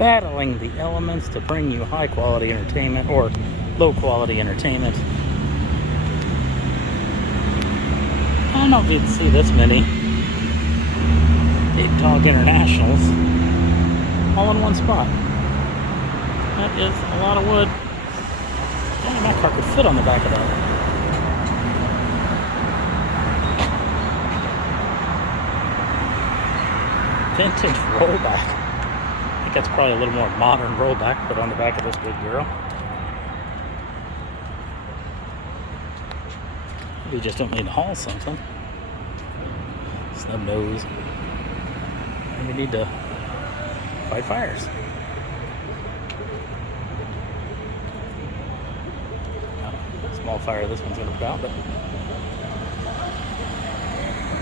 battling the elements to bring you high quality entertainment or low quality entertainment. I don't know if you'd see this many Big Dog Internationals all in one spot. That is a lot of wood. Dang, that car could fit on the back of that. Vintage rollback. I think that's probably a little more modern rollback, but on the back of this big girl. We just don't need to haul something. Snub nose. And we need to fight fires. Small fire this one's gonna put out, but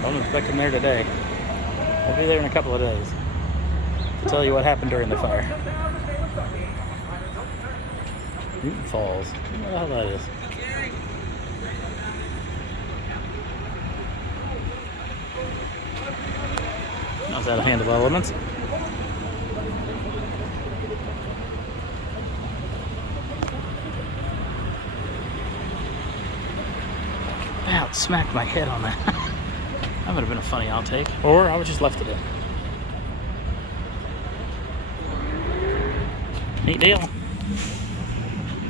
don't expect them there today. We'll be there in a couple of days to tell you what happened during the fire. Newton Falls. I don't know what the hell that is. Knows how to handle elements. About smacked my head on that. That would have been a funny outtake. Or I would just left it in. Neat deal.